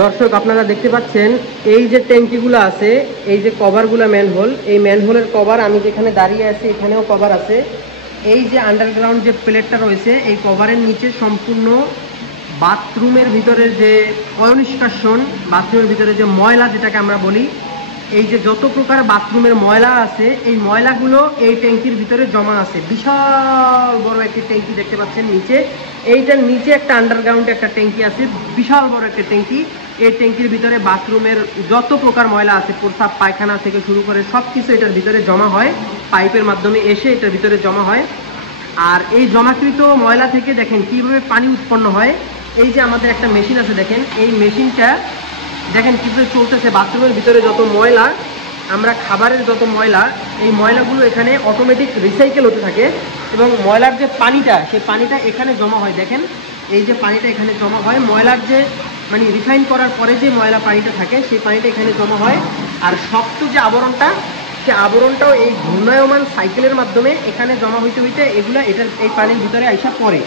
দর্শক আপনারা দেখতে পাচ্ছেন এই যে ট্যাঙ্কিগুলো আছে, এই যে কভারগুলো ম্যানহোল, এই ম্যানহোলের কভার আমি যেখানে দাঁড়িয়ে আছি এখানেও কভার আছে। এই যে আন্ডারগ্রাউন্ড যে প্লেটটা রয়েছে এই কভারের নিচে সম্পূর্ণ বাথরুমের ভিতরে যে অনিষ্কাশন, বাথরুমের ভিতরে যে ময়লা যেটাকে আমরা বলি, এই যে যত প্রকার বাথরুমের ময়লা আছে এই ময়লাগুলো এই ট্যাঙ্কির ভিতরে জমা আছে। বিশাল বড় একটি ট্যাঙ্কি দেখতে পাচ্ছেন নিচে, এইটার নিচে একটা আন্ডারগ্রাউন্ডে একটা ট্যাঙ্কি আছে, বিশাল বড় একটা ট্যাঙ্কি। এই ট্যাঙ্কির ভিতরে বাথরুমের যত প্রকার ময়লা আছে, প্রস্রাব পায়খানা থেকে শুরু করে সব কিছু এটার ভিতরে জমা হয়, পাইপের মাধ্যমে এসে এটার ভিতরে জমা হয়। আর এই জমাকৃত ময়লা থেকে দেখেন কীভাবে পানি উৎপন্ন হয়। এই যে আমাদের একটা মেশিন আছে, দেখেন এই মেশিনটা দেখেন কীভাবে চলতেছে। বাথরুমের ভিতরে যত ময়লা, আমরা খাবারের যত ময়লা, এই ময়লাগুলো এখানে অটোমেটিক রিসাইকেল হতে থাকে এবং ময়লার যে পানিটা, সেই পানিটা এখানে জমা হয়। দেখেন এই যে পানিটা এখানে জমা হয়, ময়লার যে মানে রিফাইন করার পরে যে ময়লা পানিটা থাকে সেই পানিটা এখানে জমা হয়। আর শক্ত যে আবরণটা, সে আবরণটাও এই ঘূর্ণায়মান সাইকেলের মাধ্যমে এখানে জমা হইতে হইতে এগুলা এই পানির ভিতরে আইসা পড়ে।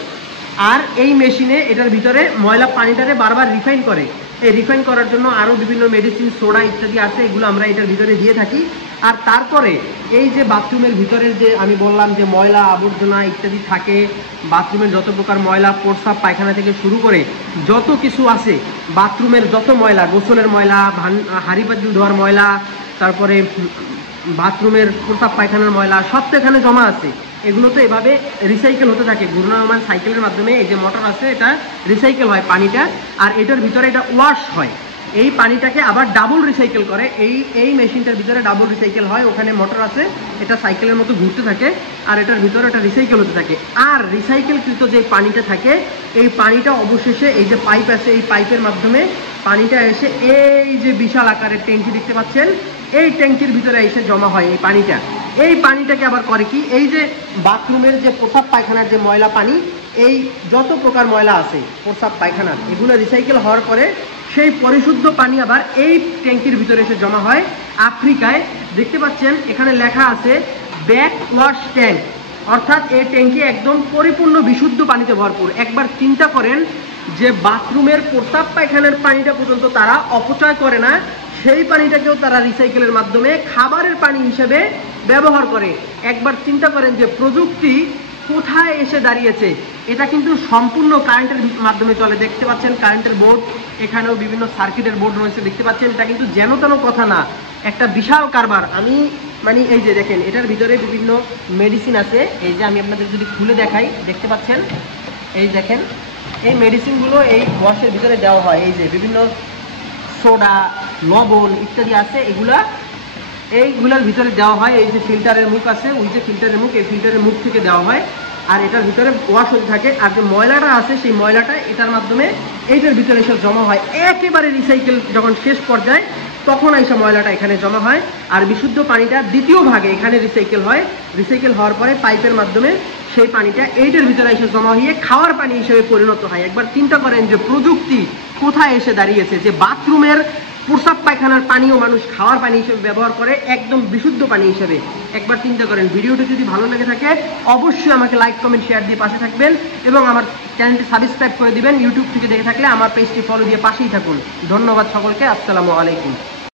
আর এই মেশিনে এটার ভিতরে ময়লা পানিটারে বারবার রিফাইন করে। এই রিফাইন করার জন্য আরও বিভিন্ন মেডিসিন, সোডা ইত্যাদি আছে, এগুলো আমরা এটার ভিতরে দিয়ে থাকি। আর তারপরে এই যে বাথরুমের ভিতরের যে আমি বললাম যে ময়লা আবর্জনা ইত্যাদি থাকে, বাথরুমের যত প্রকার ময়লা, প্রস্রাব পায়খানা থেকে শুরু করে যত কিছু আছে, বাথরুমের যত ময়লা, গোসলের ময়লা, হাঁড়ি পাতিল ধোয়ার ময়লা, তারপরে বাথরুমের প্রস্রাব পায়খানার ময়লা, সব তো এখানে জমা আছে। এগুলো তো এভাবে রিসাইকেল হতে থাকে ঘূর্ণায়মান সাইকেলের মাধ্যমে। এই যে মোটর আছে এটা রিসাইকেল হয় পানিটা, আর এটার ভিতরে এটা ওয়াশ হয়। এই পানিটাকে আবার ডাবল রিসাইকেল করে, এই মেশিনটার ভিতরে ডাবল রিসাইকেল হয়। ওখানে মোটর আছে, এটা সাইকেলের মতো ঘুরতে থাকে আর এটার ভিতরে এটা রিসাইকেল হতে থাকে। আর রিসাইকেলকৃত যে পানিটা থাকে এই পানিটা অবশেষে এই যে পাইপ আছে, এই পাইপের মাধ্যমে পানিটা এসে এই যে বিশাল আকারের ট্যাঙ্কি দেখতে পাচ্ছেন, এই ট্যাঙ্কির ভিতরে এসে জমা হয় এই পানিটা। এই পানিটাকে আবার করে কি, এই যে বাথরুমের যে প্রস্রাব পায়খানার যে ময়লা পানি, এই যত প্রকার ময়লা আছে প্রস্রাব পায়খানার, এগুলো রিসাইকেল হওয়ার পরে সেই পরিশুদ্ধ পানি আবার এই ট্যাঙ্কির ভিতরে এসে জমা হয় আফ্রিকায়। দেখতে পাচ্ছেন এখানে লেখা আছে ব্যাক ওয়াশ ট্যাঙ্ক, অর্থাৎ এই ট্যাঙ্কি একদম পরিপূর্ণ বিশুদ্ধ পানিতে ভরপুর। একবার চিন্তা করেন যে বাথরুমের প্রস্রাব পায়খানার পানিটা পর্যন্ত তারা অপচয় করে না, সেই পানিটাকেও তারা রিসাইকেলের মাধ্যমে খাবারের পানি হিসেবে ব্যবহার করে। একবার চিন্তা করেন যে প্রযুক্তি কোথায় এসে দাঁড়িয়েছে। এটা কিন্তু সম্পূর্ণ কারেন্টের মাধ্যমে চলে। দেখতে পাচ্ছেন কারেন্টের বোর্ড, এখানেও বিভিন্ন সার্কিটের বোর্ড রয়েছে দেখতে পাচ্ছেন। এটা কিন্তু যেন তেন কথা না, একটা বিশাল কারবার। আমি মানে এই যে দেখেন এটার ভিতরে বিভিন্ন মেডিসিন আছে, এই যে আমি আপনাদের যদি খুলে দেখাই, দেখতে পাচ্ছেন এই দেখেন এই মেডিসিনগুলো এই ওয়াশের ভিতরে দেওয়া হয়। এই যে বিভিন্ন সোডা, লবণ ইত্যাদি আছে, এইগুলার ভিতরে দেওয়া হয়। এই যে ফিল্টারের মুখ আছে, ওই যে ফিল্টারের মুখ, এই ফিল্টারের মুখ থেকে দেওয়া হয় আর এটার ভিতরে ওয়াশ হতে থাকে। আর যে ময়লাটা আছে সেই ময়লাটা এটার মাধ্যমে এইটার ভিতরে এসে জমা হয়। একেবারে রিসাইকেল যখন শেষ পর্যায়ে তখন এইসব ময়লাটা এখানে জমা হয় আর বিশুদ্ধ পানিটা দ্বিতীয় ভাগে এখানে রিসাইকেল হয়। রিসাইকেল হওয়ার পরে পাইপের মাধ্যমে সেই পানিটা এইটার ভিতরে এসে জমা হয়ে খাওয়ার পানি হিসেবে পরিণত হয়। একবার চিন্তা করেন যে প্রযুক্তি কোথায় এসে দাঁড়িয়েছে, যে বাথরুমের প্রস্রাব পায়খানার পানিও মানুষ খাওয়ার পানি হিসেবে ব্যবহার করে, একদম বিশুদ্ধ পানি হিসেবে। একবার চিন্তা করেন। ভিডিওটি যদি ভালো লেগে থাকে অবশ্যই আমাকে লাইক, কমেন্ট, শেয়ার দিয়ে পাশে থাকবেন এবং আমার চ্যানেলটি সাবস্ক্রাইব করে দিবেন। ইউটিউব থেকে দেখে থাকলে আমার পেজটি ফলো দিয়ে পাশেই থাকুন। ধন্যবাদ সকলকে। আসসালামু আলাইকুম।